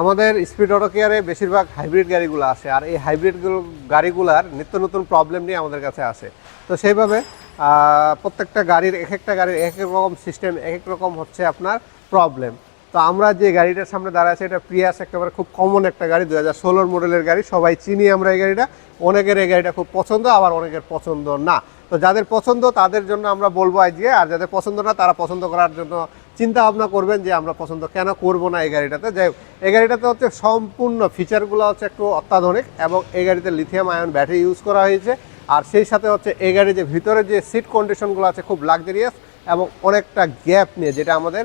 আমাদের speed auto কেয়ারে বেশিরভাগ হাইব্রিড গাড়িগুলো আসে, আর এই হাইব্রিড গাড়িগুলার নিত্য নতুন প্রবলেম নিয়ে আমাদের কাছে আসে। তো সেইভাবে প্রত্যেকটা গাড়ির এক একটা গাড়ির এক এক রকম সিস্টেম, এক এক রকম হচ্ছে আপনার প্রবলেম। তো আমরা যে গাড়িটার সামনে দাঁড়া আছে এটা প্রিয়াস, একেবারে খুব কমন একটা গাড়ি, 2016 মডেলের গাড়ি, সবাই চিনি আমরা এই গাড়িটা। অনেকের এই গাড়িটা খুব পছন্দ, আবার অনেকের পছন্দ না। তো যাদের পছন্দ তাদের জন্য আমরা বলবো আজকে, আর যাদের পছন্দ না তারা পছন্দ করার জন্য চিন্তা ভাবনা করবেন যে আমরা পছন্দ কেন করব না এই গাড়িটাতে। যাই হোক, এই গাড়িটাতে হচ্ছে সম্পূর্ণ ফিচারগুলো হচ্ছে একটু অত্যাধুনিক, এবং এই গাড়িতে লিথিয়াম আয়ন ব্যাটারি ইউজ করা হয়েছে। আর সেই সাথে হচ্ছে এই গাড়ির যে ভিতরে যে সিট কন্ডিশনগুলো আছে খুব লাক্সারিয়াস এবং অনেকটা গ্যাপ নিয়ে, যেটা আমাদের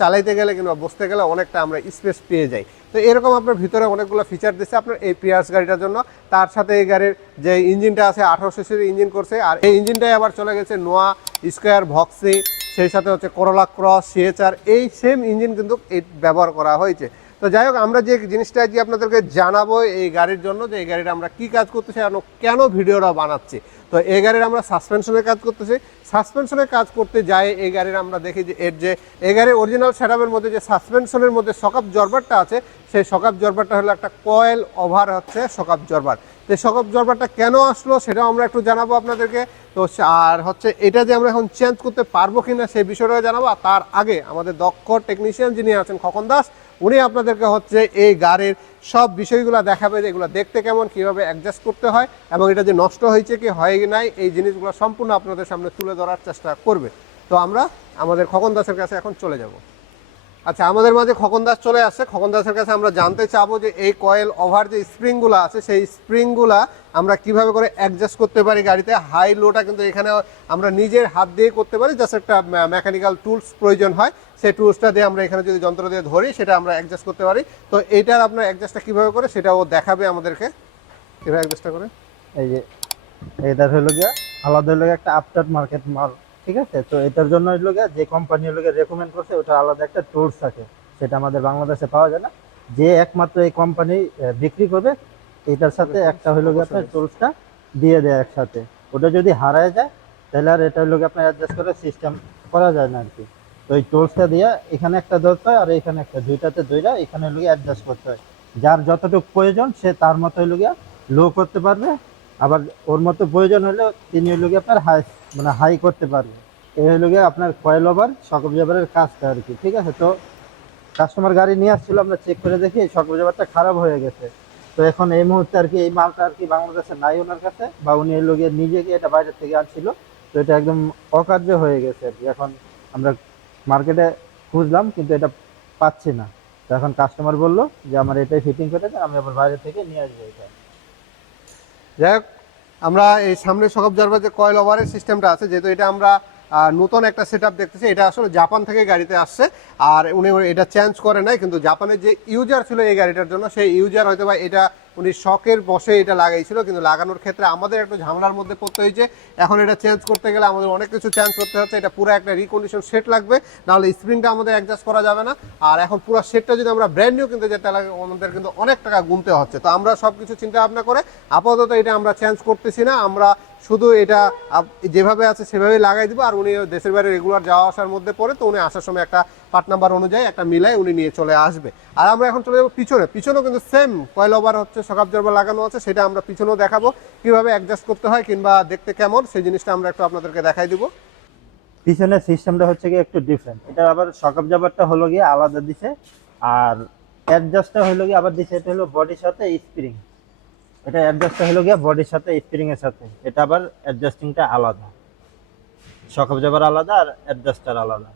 চালাইতে গেলে কিংবা বসতে গেলে অনেকটা আমরা স্পেস পেয়ে যাই। তো এরকম আপনার ভিতরে অনেকগুলো ফিচার দিচ্ছে আপনার এই প্রিয়াস গাড়িটার জন্য। তার সাথে এই গাড়ির যে ইঞ্জিনটা আছে 1800 সিসির ইঞ্জিন করছে, আর এই ইঞ্জিনটাই আবার চলে গেছে নোয়া, স্কোয়ার, ভক্সি, সেই সাথে হচ্ছে করোলা ক্রস, সিএচআর, এই সেম ইঞ্জিন কিন্তু এই ব্যবহার করা হয়েছে। তো যাই হোক, আমরা যে জিনিসটা আজকে আপনাদেরকে জানাবো এই গাড়ির জন্য, যে এই গাড়িটা আমরা কী কাজ করতেছি আর কেন ভিডিওটা বানাচ্ছি। তো এই গাড়ির আমরা সাসপেনশনের কাজ করতেছি। সাসপেনশনের কাজ করতে যাই এই গাড়ির আমরা দেখি যে এর যে এই গাড়ির অরিজিনাল সেটআপের মধ্যে যে সাসপেনশনের মধ্যে শকআপ জরবারটা আছে, সেই শকআপ জরবারটা হলো একটা কয়েল ওভার হচ্ছে শকআপ জরবার। তো শকআপ জরবারটা কেন আসলো সেটাও আমরা একটু জানাবো আপনাদেরকে। তো আর হচ্ছে এটা যে আমরা এখন চেঞ্জ করতে পারবো কিনা সেই বিষয়টাও জানাবো। আর তার আগে আমাদের দক্ষ টেকনিশিয়ান যিনি আছেন খোকন দাস, উনি আপনাদেরকে হচ্ছে এই গাড়ির সব বিষয়গুলো দেখাবে, যে এগুলো দেখতে কেমন, কীভাবে অ্যাডজাস্ট করতে হয়, এবং এটা যে নষ্ট হয়েছে কি হয় নাই, এই জিনিসগুলো সম্পূর্ণ আপনাদের সামনে তুলে ধরার চেষ্টা করবে। তো আমরা আমাদের খোকন দাসের কাছে এখন চলে যাব। আচ্ছা, আমাদের মাঝে খোকন দাস চলে আসছে। খোকন দাসের কাছে আমরা জানতে চাবো যে এই কয়েল ওভার যে স্প্রিংগুলো আছে, সেই স্প্রিংগুলা আমরা কিভাবে করে অ্যাডজাস্ট করতে পারি গাড়িতে। হাই লোটা কিন্তু এখানে আমরা নিজের হাত দিয়ে করতে পারি, জাস্ট একটা মেকানিক্যাল টুলস প্রয়োজন হয়, সেই টুলসটা দিয়ে আমরা এখানে যদি যন্ত্র দিয়ে ধরি সেটা আমরা অ্যাডজাস্ট করতে পারি। তো এইটার আপনার অ্যাডজাস্টটা কীভাবে করে সেটাও দেখাবে আমাদেরকে, কীভাবে অ্যাডজাস্টটা করে। এই যে এটা হলো গিয়া আলাদা হলো একটা আফটার মার্কেট মাল, ঠিক আছে। তো এটার জন্য হলো গিয়া যে কোম্পানি হলো গিয়া রেকমেন্ড করছে ওটা আলাদা একটা টুলস থাকে, সেটা আমাদের বাংলাদেশে পাওয়া যায় না। যে একমাত্র এই কোম্পানি বিক্রি করবে এটার সাথে একটা হলো গিয়া আপনার টুলসটা দিয়ে দেয় একসাথে। ওটা যদি হারায় যায় তাহলে আর এটা হলো গিয়া আপনার অ্যাডজাস্ট করে সিস্টেম করা যায় না আর কি। তো এই টুলসটা দিয়ে এখানে একটা ধরতে হয় আর এখানে একটা, দুইটাতে দুইটা, এখানে হলো গিয়া অ্যাডজাস্ট করতে হয়। যার যতটুকু প্রয়োজন সে তার মতো হলো গিয়া লো করতে পারবে, আবার ওর মতো প্রয়োজন হলে তিনি হলো গিয়ে আপনার হাই মানে হাই করতে পারবে। এই হলো গিয়ে আপনার কয়েল ওভার শকআপ জরবারের কাজটা আর কি, ঠিক আছে। তো কাস্টমার গাড়ি নিয়ে আসছিল, আমরা চেক করে দেখি শকআপ জরবারটা খারাপ হয়ে গেছে। তো এখন এই মুহূর্তে আর কি এই মালটা আর কি বাংলাদেশে নাই ওনার কাছে, বা উনি হলো গিয়ে নিজে গিয়ে এটা বাইরে থেকে আনছিল। তো এটা একদম অকার্য হয়ে গেছে আর কি। এখন আমরা মার্কেটে খুঁজলাম কিন্তু এটা পাচ্ছি না। তো এখন কাস্টমার বললো যে আমার এটাই ফিটিং করে দেন, আমি আবার বাইরে থেকে নিয়ে আসবো এটা। যাই হোক, আমরা এই সামনে শকআপ জরবার যে কয়েল ওভারের সিস্টেমটা আছে, যেহেতু এটা আমরা নতুন একটা সেটআপ দেখতেছি, এটা আসলে জাপান থেকে গাড়িতে আসছে, আর উনি এটা চেঞ্জ করে নাই। কিন্তু জাপানের যে ইউজার ছিল এই গাড়িটার জন্য, সেই ইউজার হয়তো বা এটা উনি শখের বসে এটা লাগাইছিল, কিন্তু লাগানোর ক্ষেত্রে আমাদের একটু ঝামেলার মধ্যে পড়তে হয়েছে। এখন এটা চেঞ্জ করতে গেলে আমাদের অনেক কিছু চেঞ্জ করতে হচ্ছে। এটা পুরো একটা রিকন্ডিশন সেট লাগবে, নাহলে স্প্রিংটা আমাদের অ্যাডজাস্ট করা যাবে না। আর এখন পুরো সেটটা যদি আমরা ব্র্যান্ড নিউ কিনতে যেতে লাগে আমাদের কিন্তু অনেক টাকা গুনতে হচ্ছে। তো আমরা সব কিছু চিন্তা ভাবনা করে আপাতত এটা আমরা চেঞ্জ করতেছি না, আমরা শুধু এটা যেভাবে আছে সেভাবেই লাগাই দিব। আর উনি দেশের বাইরে রেগুলার যাওয়া আসার মধ্যে পড়ে, তো উনি আসার সময় একটা পার্ট নাম্বার অনুযায়ী একটা মিলাই উনি নিয়ে চলে আসবে। আর আমরা এখন চলে যাবো পিছনে। পিছনেও কিন্তু সেম কয়েল ওভার হচ্ছে শকআপ জরবার লাগানো আছে, সেটা আমরা পিছনেও দেখাবো কিভাবে অ্যাডজাস্ট করতে হয় কিংবা দেখতে কেমন, সেই জিনিসটা আমরা একটু আপনাদেরকে দেখাই দিব। পিছনের সিস্টেমটা হচ্ছে গিয়ে একটু ডিফারেন্ট। এটা আবার শকআপ জরবারটা হলো গিয়ে আলাদা দিছে, আর অ্যাডজাস্টটা হলো গিয়ে আবার দিছে এটা হলো বডির সাথে স্প্রিং। এটা অ্যাডজাস্টটা হলো গিয়ে বডির সাথে স্প্রিং এর সাথে, এটা আবার অ্যাডজাস্টিংটা আলাদা, শকআপ জরবার আলাদা আর অ্যাডজাস্টার আলাদা।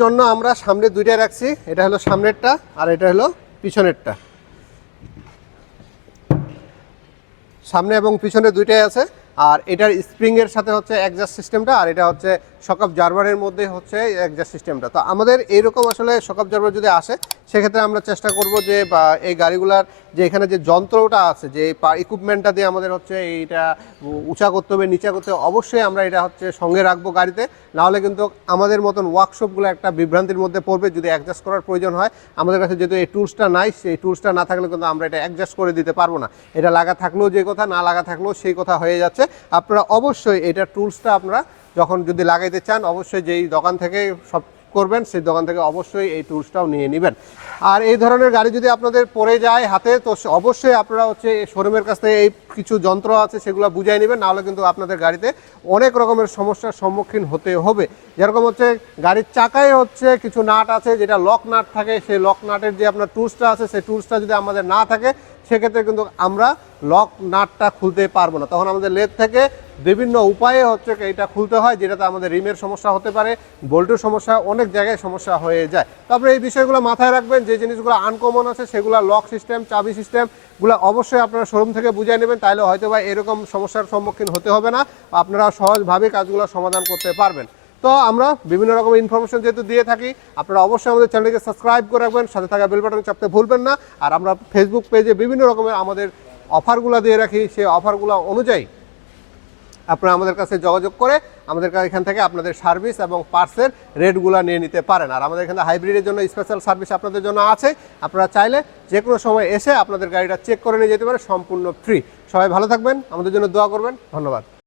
জন্য আমরা সামনে দুইটাই রাখছি, এটা হলো সামনেরটা আর এটা হলো পিছনেরটা। সামনে এবং পিছনে দুইটাই আছে। আর এটার স্প্রিংয়ের সাথে হচ্ছে অ্যাডজাস্ট সিস্টেমটা, আর এটা হচ্ছে শকআপ জরবারের মধ্যে হচ্ছে অ্যাডজাস্ট সিস্টেমটা। তো আমাদের এইরকম আসলে শকআপ জরবার যদি আসে সেক্ষেত্রে আমরা চেষ্টা করব যে বা এই গাড়িগুলার যে এখানে যে যন্ত্রটা আছে, যে ইকুইপমেন্টটা দিয়ে আমাদের হচ্ছে এইটা উঁচা করতে হবে, নিচা করতে হবে, অবশ্যই আমরা এটা হচ্ছে সঙ্গে রাখবো গাড়িতে। নাহলে কিন্তু আমাদের মতন ওয়ার্কশপগুলো একটা বিভ্রান্তির মধ্যে পড়বে যদি অ্যাডজাস্ট করার প্রয়োজন হয়। আমাদের কাছে যেহেতু এই টুলসটা নাই, সেই টুলসটা না থাকলে কিন্তু আমরা এটা অ্যাডজাস্ট করে দিতে পারবো না। এটা লাগা থাকলেও যে কথা, না লাগা থাকলেও সেই কথা হয়ে যাচ্ছে। আপনারা অবশ্যই এটা টুলসটা আপনারা যখন যদি লাগাইতে চান, অবশ্যই যেই দোকান থেকে সব করবেন সেই দোকান থেকে অবশ্যই এই টুলসটাও নিয়ে নেবেন। আর এই ধরনের গাড়ি যদি আপনাদের পড়ে যায় হাতে, তো অবশ্যই আপনারা হচ্ছে শোরুমের কাছ থেকে এই কিছু যন্ত্র আছে সেগুলো বুঝাই নেবেন, নাহলে কিন্তু আপনাদের গাড়িতে অনেক রকমের সমস্যার সম্মুখীন হতে হবে। যেরকম হচ্ছে গাড়ির চাকায় হচ্ছে কিছু নাট আছে, যেটা লক নাট থাকে, সেই লক নাটের যে আপনার টুলসটা আছে সেই টুলসটা যদি আমাদের না থাকে সেক্ষেত্রে কিন্তু আমরা লক নাটটা খুলতে পারবো না। তখন আমাদের লেদ থেকে বিভিন্ন উপায়ে হচ্ছে এটা খুলতে হয়, যেটাতে আমাদের রিমের সমস্যা হতে পারে, বোল্টের সমস্যা, অনেক জায়গায় সমস্যা হয়ে যায়। তারপরে এই বিষয়গুলো মাথায় রাখবেন, যে জিনিসগুলো আনকমন আছে সেগুলো লক সিস্টেম, চাবি সিস্টেমগুলো অবশ্যই আপনারা শোরুম থেকে বুঝিয়ে নেবেন, তাহলে হয়তো বা এরকম সমস্যার সম্মুখীন হতে হবে না, আপনারা সহজভাবে কাজগুলো সমাধান করতে পারবেন। তো আমরা বিভিন্ন রকমের ইনফরমেশন যেহেতু দিয়ে থাকি, আপনারা অবশ্যই আমাদের চ্যানেলকে সাবস্ক্রাইব করে রাখবেন, সাথে থাকা বেল বাটন চাপতে ভুলবেন না। আর আমরা ফেসবুক পেজে বিভিন্ন রকমের আমাদের অফারগুলো দিয়ে রাখি, সেই অফারগুলো অনুযায়ী আপনারা আমাদের কাছে যোগাযোগ করে আমাদের এখান থেকে আপনাদের সার্ভিস এবং পার্টসের রেটগুলো নিয়ে নিতে পারেন। আর আমাদের এখানে হাইব্রিডের জন্য স্পেশাল সার্ভিস আপনাদের জন্য আছে, আপনারা চাইলে যে কোনো সময় এসে আপনাদের গাড়িটা চেক করে নিয়ে যেতে পারে সম্পূর্ণ ফ্রি। সবাই ভালো থাকবেন, আমাদের জন্য দোয়া করবেন, ধন্যবাদ।